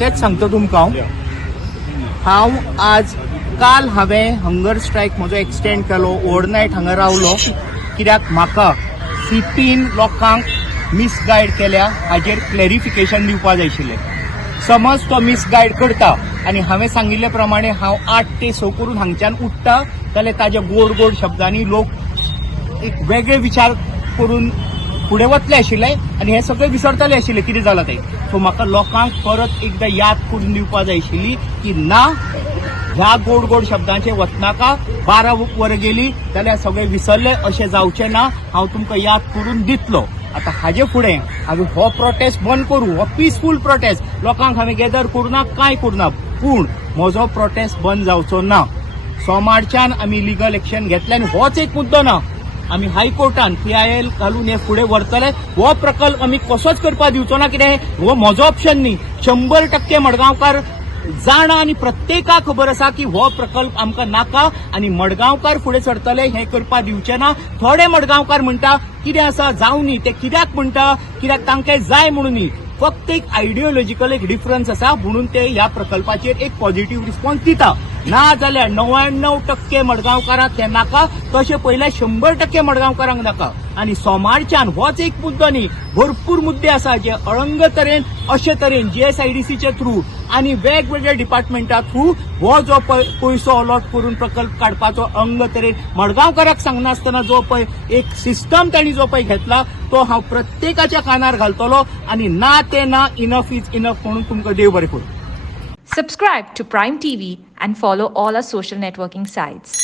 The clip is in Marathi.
तेच सांगता तुमकां हांव आज काल हांवें हंगर स्ट्रायक म्हजो एक्सटेंड केलो ओवरनायट हांगा रावलो कित्याक म्हाका सीपीन लोकांक मिसगायड केल्या हाजेर क्लॅरिफिकेशन दिवपा जाय आशिल्लें. समज तो मिसगायड करता आनी हांवें सांगिल्ले प्रमाणे हांव 8 ते 6 करून हांगच्यान उठ्ठा जाल्यार ताज्या गोड गोड शब्दांनी लोक एक वेगळे विचार करून फुडें वतले आशिल्ले आनी हे सगळे विसरतले आशिल्ले कितें जालां तें. सो म्हाका लोकांक परत एकदां याद करून दिवपा जाय आशिल्ली की ना ह्या गोड गोड शब्दांचे वचनाका 12 वरां गेली जाल्यार सगळे विसरले अशें जावचें ना. हांव तुमकां याद करून दितलो. आता हाजे फुडें हांवें हो प्रोटेस्ट बंद करूं, हो पिसफूल प्रोटेस्ट लोकांक हांवें गॅदर करुना कांय करुना, पूण म्हजो प्रोटेस्ट बंद जावचो ना. सोमारच्यान आमी लिगल एक्शन घेतले आनी होच एक मुद्दो ना. आमी हायकोर्टान PIL घालून हे फुडें व्हरतले. हो प्रकल्प आमी कसोच करपा दिवचो ना कित्याक हो म्हजो ऑप्शन न्ही. 100% मडगांवकार जाणा आनी प्रत्येकाक खबर आसा की हो प्रकल्प आमकां नाका आनी मडगांवकार फुडें सरतले हे करपा दिवचे ना. थोडे मडगांवकार म्हणटा कितें आसा जावं न्ही, ते कित्याक म्हणटा कित्याक तांकां जाय म्हणून न्ही, फक्त एक आयडियोलॉजिकल एक डिफरन्स आसा म्हणून ते ह्या प्रकल्पाचेर एक पॉझिटिव्ह रिस्पॉन्स दिता. ना जाल्यार 99% मडगांवकारांक ते नाका तशें पयल्या 100% मडगांवकारांक नाका. आनी सोमारच्यान होच एक मुद्दो न्ही, भरपूर मुद्दे आसा जे अळंग तरेन अशे तरेन GSIDCचे थ्रू आनी वेगवेगळ्या डिपार्टमेंटा थ्रू हो जो पयसो अलॉट करून प्रकल्प काडपाचो अंग तरेन मडगांवकाराक सांगनासतना जो पळय एक सिस्टम तांणी जो पळय घेतला तो हांव प्रत्येकाच्या कानार घालतलो आनी ना ते ना, इनफ इज इनफ म्हणून तुमकां देव बरें करूं. Subscribe to Prime TV and follow all our social networking sites.